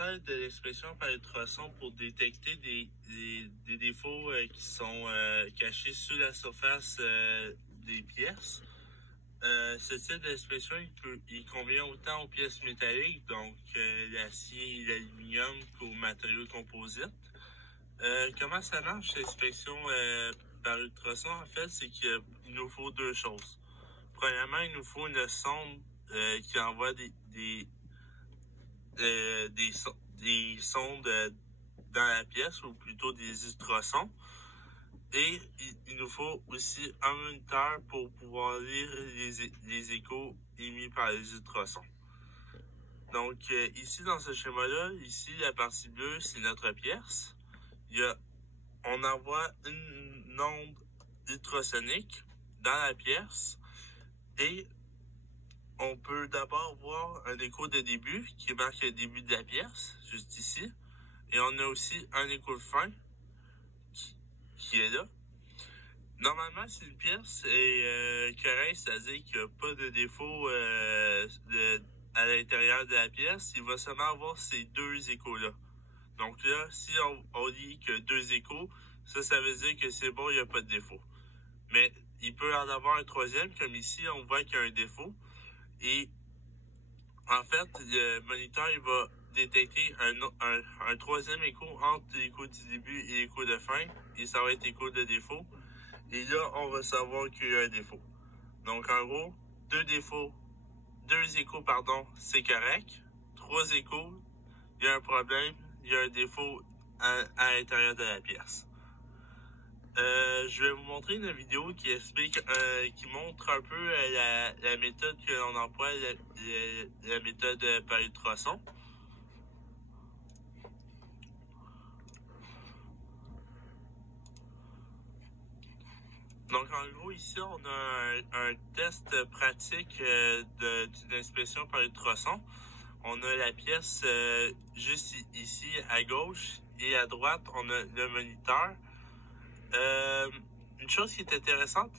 sert de l'expression par ultrasons pour détecter des défauts qui sont cachés sous la surface des pièces. Ce type d'expression, il convient autant aux pièces métalliques, donc l'acier et l'aluminium, qu'aux matériaux composites. Comment ça marche, cette inspection par ultrasons? En fait, c'est qu'il nous faut deux choses. Premièrement, il nous faut une sonde qui envoie des sondes dans la pièce, ou plutôt des ultrasons. Et il nous faut aussi un moniteur pour pouvoir lire les échos émis par les ultrasons. Donc ici, dans ce schéma-là, ici, la partie bleue, c'est notre pièce. On envoie une onde ultrasonique dans la pièce et on peut d'abord voir un écho de début qui marque le début de la pièce, juste ici. Et on a aussi un écho de fin qui est là. Normalement, si une pièce est correcte, c'est-à-dire qu'il n'y a pas de défaut à l'intérieur de la pièce, il va seulement avoir ces deux échos-là. Donc là, si on dit que deux échos, ça veut dire que c'est bon, il n'y a pas de défaut. Mais il peut en avoir un troisième, comme ici, on voit qu'il y a un défaut. Et en fait, le moniteur, il va détecter un troisième écho entre l'écho du début et l'écho de fin, et ça va être l'écho de défaut. Et là, on va savoir qu'il y a un défaut. Donc, en gros, deux échos, c'est correct. Trois échos, il y a un problème, il y a un défaut à l'intérieur de la pièce. Je vais vous montrer une vidéo qui explique, qui montre un peu la méthode que l'on emploie, la méthode par ultrason. Donc, en gros, ici, on a un test pratique d'une inspection par ultrason. On a la pièce juste ici à gauche, et à droite, on a le moniteur. Une chose qui est intéressante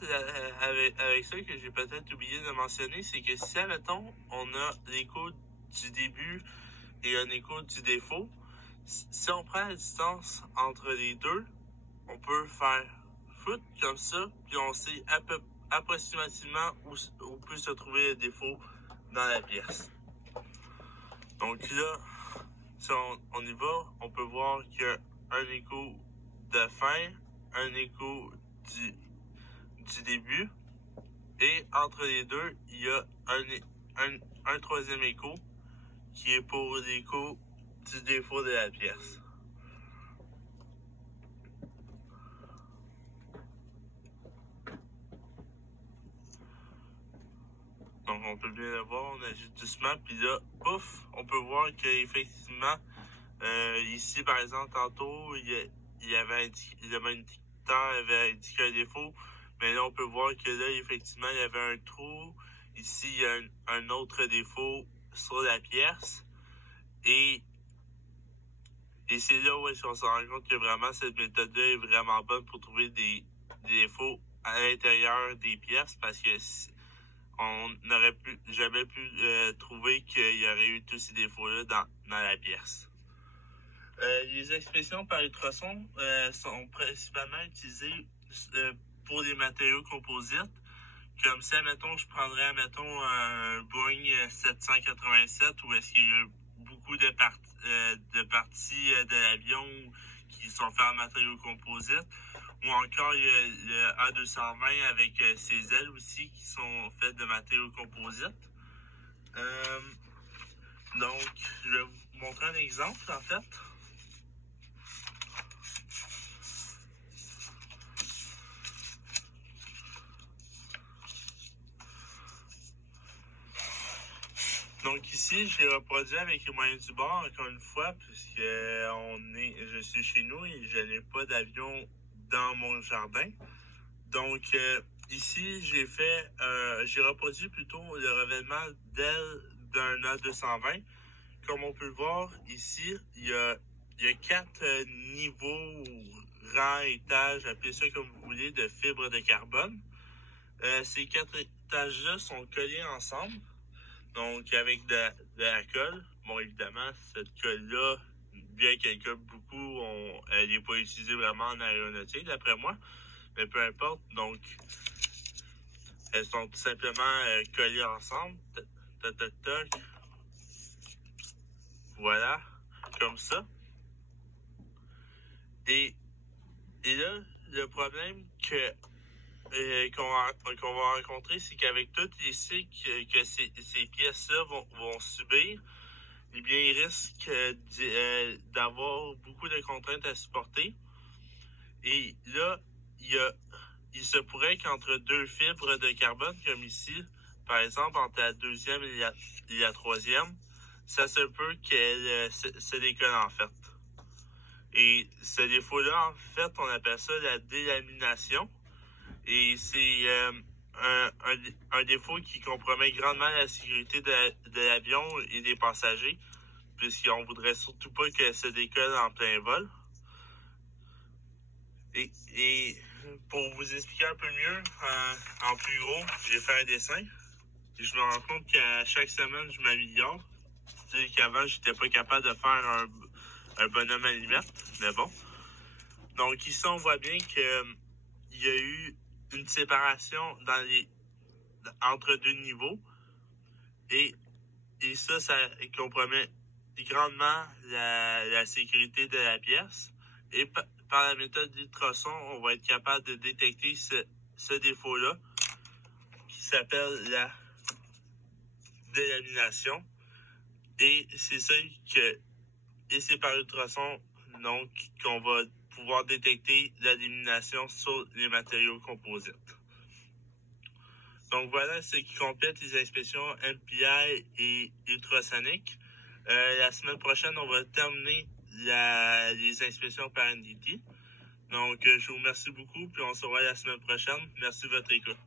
avec ça, que j'ai peut-être oublié de mentionner, c'est que si, admettons, on a l'écho du début et un écho du défaut, si on prend la distance entre les deux, on peut faire foot comme ça, puis on sait approximativement où peut se trouver le défaut dans la pièce. Donc là, si on y va, on peut voir qu'il y a un écho de fin, un écho du début, et entre les deux, il y a un troisième écho qui est pour l'écho du défaut de la pièce. Donc, on peut bien le voir, on ajoute doucement, puis là, pouf, on peut voir qu'effectivement, ici, par exemple, tantôt, le moniteur avait indiqué un défaut, mais là, on peut voir que là, effectivement, il y avait un trou. Ici, il y a un autre défaut sur la pièce. Et c'est là où on se rend compte que vraiment, cette méthode-là est vraiment bonne pour trouver des défauts à l'intérieur des pièces, parce que on n'aurait jamais pu trouver qu'il y aurait eu tous ces défauts-là dans la pièce. Les expressions par ultrasons sont principalement utilisées pour des matériaux composites. Comme ça, mettons, je prendrais, un Boeing 787, où est-ce qu'il y a beaucoup de parties de l'avion qui sont faites en matériaux composites. Ou encore, il y a le A220 avec ses ailes aussi qui sont faites de matériaux composites. Donc, je vais vous montrer un exemple, en fait. Donc ici, j'ai reproduit avec les moyens du bord, encore une fois, puisque je suis chez nous et je n'ai pas d'avion dans mon jardin. Donc ici, j'ai reproduit plutôt le revêtement d'aile d'un A220. Comme on peut le voir ici, il y a 4 niveaux, rangs, étages, appelez ça comme vous voulez, de fibres de carbone. Ces 4 étages-là sont collés ensemble. Donc, avec de la colle, bon, évidemment, cette colle-là, bien qu'elle colle beaucoup, elle n'est pas utilisée vraiment en aéronautique, d'après moi, mais peu importe. Donc, elles sont tout simplement collées ensemble. Toc, toc, toc. Voilà, comme ça. Et là, le problème qu'on va rencontrer, c'est qu'avec tous les cycles que ces pièces-là vont subir, eh bien, il risque d'avoir beaucoup de contraintes à supporter. Et là, il se pourrait qu'entre deux fibres de carbone, comme ici, par exemple, entre la deuxième et la troisième, ça se peut qu'elle se décolle en fait. Et ce défaut-là, en fait, on appelle ça la délamination. Et c'est un défaut qui compromet grandement la sécurité de l'avion et des passagers, puisqu'on voudrait surtout pas qu'elle se décolle en plein vol. Et pour vous expliquer un peu mieux, en plus gros, j'ai fait un dessin. Et je me rends compte qu'à chaque semaine, je m'améliore. C'est-à-dire qu'avant, j'étais pas capable de faire un bonhomme à lunettes, mais bon. Donc ici, on voit bien que il y a eu une séparation entre deux niveaux. Et ça compromet grandement la sécurité de la pièce. Et par la méthode d'ultrason, on va être capable de détecter ce défaut-là, qui s'appelle la délamination. Et c'est ça et c'est par ultrason, donc, qu'on va pouvoir détecter la délamination sur les matériaux composites. Donc voilà ce qui complète les inspections MPI et ultrasoniques. La semaine prochaine, on va terminer les inspections par NDT. Donc, je vous remercie beaucoup, puis on se revoit la semaine prochaine. Merci de votre écoute.